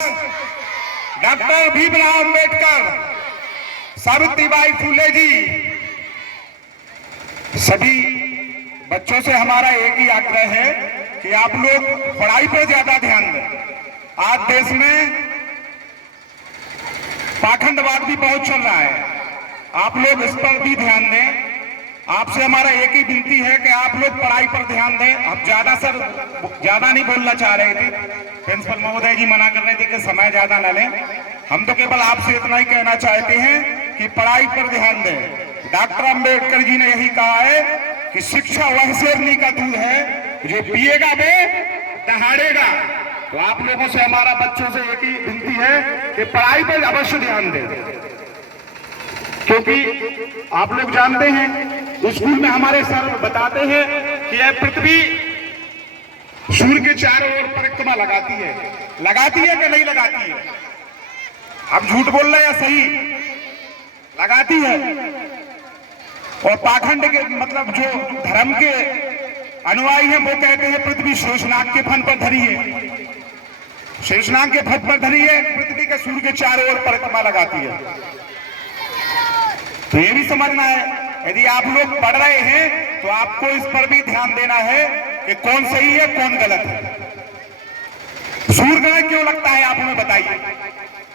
Doctor Bhimrao Ambedkar, Savitribai Phule जी, सभी बच्चों से हमारा एक ही आग्रह है कि आप लोग पढ़ाई पर ज्यादा ध्यान दें। आज देश में पाखंडवाद भी बहुत चल रहा है, आप लोग इस पर भी ध्यान दें। आपसे हमारा एक ही विनती है कि आप लोग पढ़ाई पर ध्यान दें। हम ज्यादा नहीं बोलना चाह रहे थे, प्रिंसिपल महोदय जी मना कर रहे थे कि समय ज्यादा न लें। हम तो केवल आपसे इतना ही कहना चाहते हैं कि पढ़ाई पर ध्यान दें। डॉक्टर अंबेडकर जी ने यही कहा है कि शिक्षा वह शेरनी का दूध है जो पिएगा वे दहाड़ेगा। तो आप लोगों से हमारा बच्चों से एक ही विनती है कि पढ़ाई पर अवश्य ध्यान दें, क्योंकि आप लोग जानते हैं स्कूल में हमारे सर बताते हैं कि यह पृथ्वी सूर्य के चारों ओर परिक्रमा लगाती है कि नहीं लगाती है? हम झूठ बोल रहे हैं या सही? लगाती है। और पाखंड के मतलब जो धर्म के अनुयायी हैं वो कहते हैं पृथ्वी शेषनाग के फन पर धरी है, शेषनाग के फन पर धरी है, पृथ्वी के सूर्य के चारों ओर परिक्रमा लगाती है। तो ये भी समझना है, यदि आप लोग पढ़ रहे हैं तो आपको इस पर भी ध्यान देना है कि कौन सही है कौन गलत है। सूर्य ग्रहण क्यों लगता है आप हमें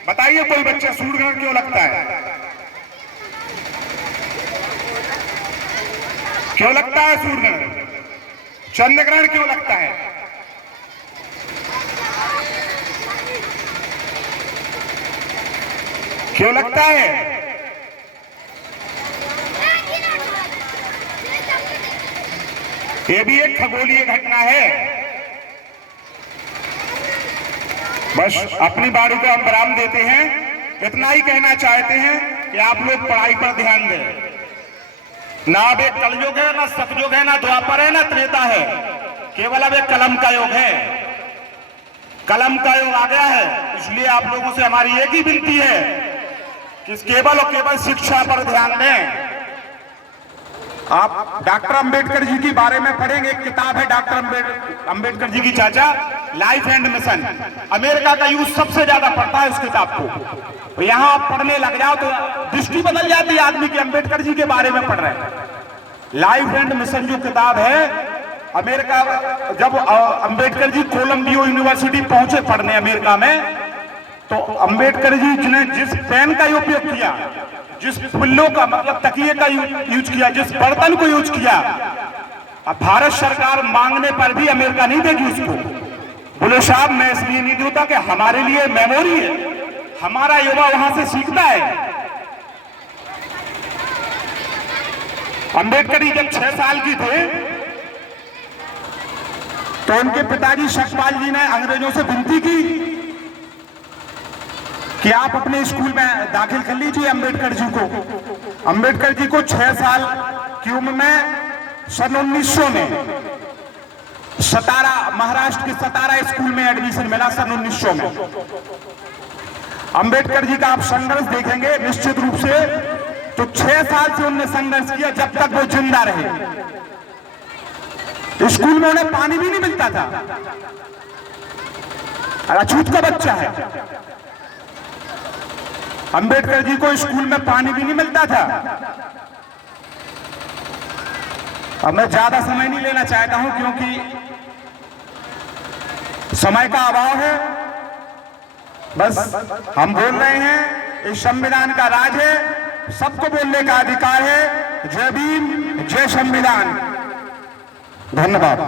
बताइए कोई बच्चा सूर्य ग्रहण क्यों लगता है? क्यों लगता है सूर्य ग्रहण? चंद्र ग्रहण क्यों लगता है? क्यों लगता है? ये भी एक खगोलीय घटना है। बस अपनी बारी को हम विराम देते हैं, इतना ही कहना चाहते हैं कि आप लोग पढ़ाई पर ध्यान दें। ना अब एक कलयुग है, ना सतयुग है, ना द्वापर है, ना त्रेता है, केवल अब एक कलम का युग है। कलम का युग आ गया है, इसलिए आप लोगों से हमारी एक ही विनती है कि केवल और केवल शिक्षा पर ध्यान दें। आप डॉक्टर अंबेडकर जी के बारे में पढ़ेंगे, एक किताब है डॉक्टर अंबेडकर जी की चाचा, लाइफ एंड मिशन। अमेरिका का यूथ सबसे ज्यादा पढ़ता है उस किताब को। तो यहां आप पढ़ने लग जाओ तो दृष्टि बदल जाती है आदमी की, अंबेडकर जी के बारे में पढ़ रहे हैं। लाइफ एंड मिशन जो किताब है, अमेरिका जब अंबेडकर जी कोलंबिया यूनिवर्सिटी पहुंचे पढ़ने अमेरिका में, तो अंबेडकर जी ने जिस पेन का उपयोग किया, जिस पिल्लो का मतलब तकिए का यूज किया, जिस बर्तन को यूज किया, अब भारत सरकार मांगने पर भी अमेरिका नहीं देगी उसको। बोले साहब मैं इसलिए नहीं देता कि हमारे लिए मेमोरी है, हमारा युवा वहां से सीखता है। अंबेडकर जी जब 6 साल की थे तो उनके पिताजी सतपाल जी ने अंग्रेजों से विनती की कि आप अपने स्कूल में दाखिल कर लीजिए अंबेडकर जी को। अंबेडकर जी को 6 साल की उम्र में सन 1900 में सतारा, महाराष्ट्र के सतारा स्कूल में एडमिशन मिला सन 1900 में। अंबेडकर जी का आप संघर्ष देखेंगे निश्चित रूप से, तो 6 साल से उन्होंने संघर्ष किया जब तक वो जिंदा रहे। स्कूल में उन्हें पानी भी नहीं मिलता था, अछूत का बच्चा है। अंबेडकर जी को स्कूल में पानी भी नहीं मिलता था। अब मैं ज्यादा समय नहीं लेना चाहता हूं क्योंकि समय का अभाव है। बस हम बोल रहे हैं इस संविधान का राज है, सबको बोलने का अधिकार है। जय भीम, जय संविधान। धन्यवाद।